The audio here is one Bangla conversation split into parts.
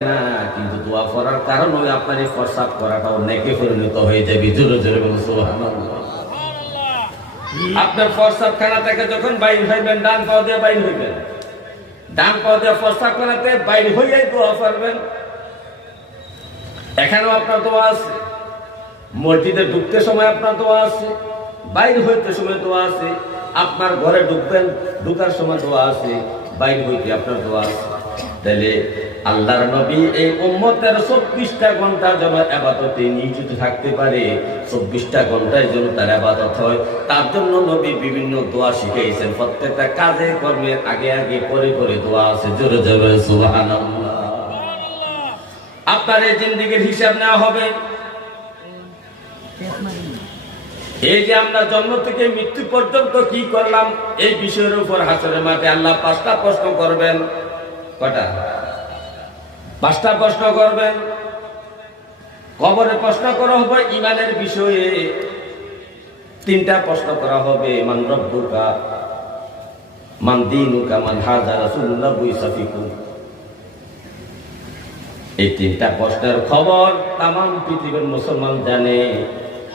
না, কিন্তু দোয়া করার কারণে আপনার এই প্রস্রাব করাটাও নেকে পরিণত হয়ে যাবে। জোরে জোরে বলুন সুবহানাল্লাহ। আপনার প্রস্রাব খানা থেকে যখন বাইর হইবেন, ডান পা দিয়ে বাইর হইবেন, ডান পা দিয়ে প্রস্রাব খানাতে বাইর হইয়াই দোয়া করবেন। এখানেও আপনার দোয়া আছে, মসজিদে ঢুকতে সময় আপনার দোয়া আছে, বাইর হইতে সময় দোয়া আছে, আপনার ঘরে ঢুকবেন, ঢুকার সময় দোয়া আছে, বাইর হইতে আপনার দোয়া আছে। তাহলে আল্লাহর নবী এই উম্মতের 24টা ঘন্টা যেন ইবাদতে নিয়োজিত থাকতে পারে, 24টা ঘন্টায় যেন তার ইবাদত হয়, তার জন্য নবী বিভিন্ন দোয়া শিখিয়েছেন। প্রত্যেকটা কাজে কর্মের আগে আগে পরে পরে দোয়া আছে। জোরে জোরে সুবহানাল্লাহ। আপনার এই জিন্দেগির হিসাব নেওয়া হবে। এই যে আমরা জন্ম থেকে মৃত্যু পর্যন্ত কি করলাম, এই বিষয়ের উপর হাসরের মাঠে আল্লাহ 5টা প্রশ্ন করবেন। কটা? 5টা প্রশ্ন করবেন। কবরে প্রশ্ন করা হবে ঈমানের বিষয়ে, 3টা প্রশ্ন করা হবে মান রব্বুকা, মান দীনুকা, মান হাযা রাসূলুল্লাহ বুইসাফিকুম। এই 3টা প্রশ্নের খবর তামাম পৃথিবীর মুসলমান জানে,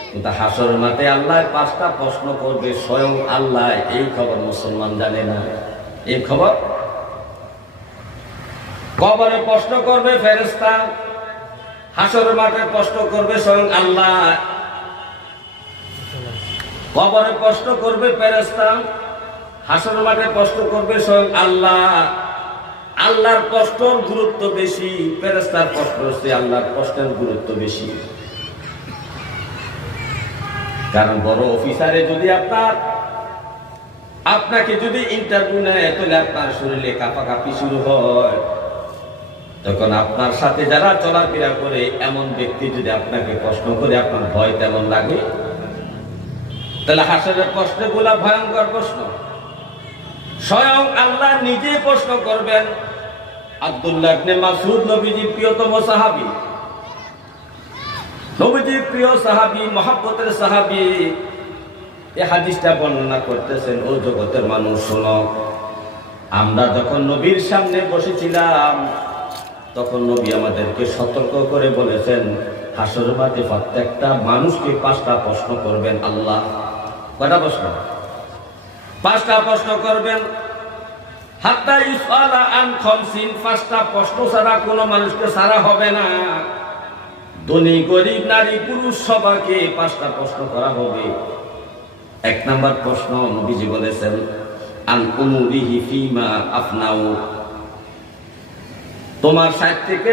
কিন্তু হাসরের মাঠে আল্লাহ 5টা প্রশ্ন করবে, স্বয়ং আল্লাহ এই খবর মুসলমান জানে না। এই খবর কবরে প্রশ্ন করবে ফেরেশতা, হাসরের মাঠে প্রশ্ন করবে স্বয়ং আল্লাহ। কবরে প্রশ্ন করবে ফেরেশতা, হাসরের মাঠে প্রশ্ন করবে স্বয়ং আল্লাহ। আল্লাহর প্রশ্নের গুরুত্ব বেশি, ফেরেশতার প্রশ্ন হচ্ছে আল্লাহর প্রশ্নের গুরুত্ব বেশি। কারণ বড় অফিসারে যদি আপনাকে যদি ইন্টারভিউ নেয়, তাহলে আপনার শরীরে কাঁপাকাঁপি শুরু হয়। তখন আপনার সাথে যারা চলাফেরা করে এমন ব্যক্তি যদি আপনাকে প্রশ্ন করে, আপনার ভয় তেমন লাগে? তাহলে হাসরের প্রশ্নগুলা ভয়ঙ্কর প্রশ্ন। স্বয়ং আল্লাহ নিজে প্রশ্ন করবেন। আব্দুল্লাহ ইবনে মাসউদ নবীজির প্রিয়তম সাহাবী, নবীজির প্রিয় সাহাবী, মহব্বতের সাহাবী, এই হাদিসটা বর্ণনা করতেছেন। ও জগতের মানুষ শোনো, আমরা যখন নবীর সামনে বসেছিলাম, তখন নবী আমাদেরকে সতর্ক করে বলেছেন, হাসরের মাঠে প্রত্যেকটা মানুষকে 5টা প্রশ্ন করবেন আল্লাহ। কয়টা প্রশ্ন? 5টা প্রশ্ন করবেন। হাত্তা ইউসালা আন খামসিন, 5টা প্রশ্ন ছাড়া কোনো মানুষকে ছাড়া হবে না। ধনী গরিব নারী পুরুষ সবাইকে 5টা প্রশ্ন করা হবে। 1 নাম্বার প্রশ্ন নবীজি বলেছেন, আন উমুরিহি ফিমা আফনাউ, তোমার 60 থেকে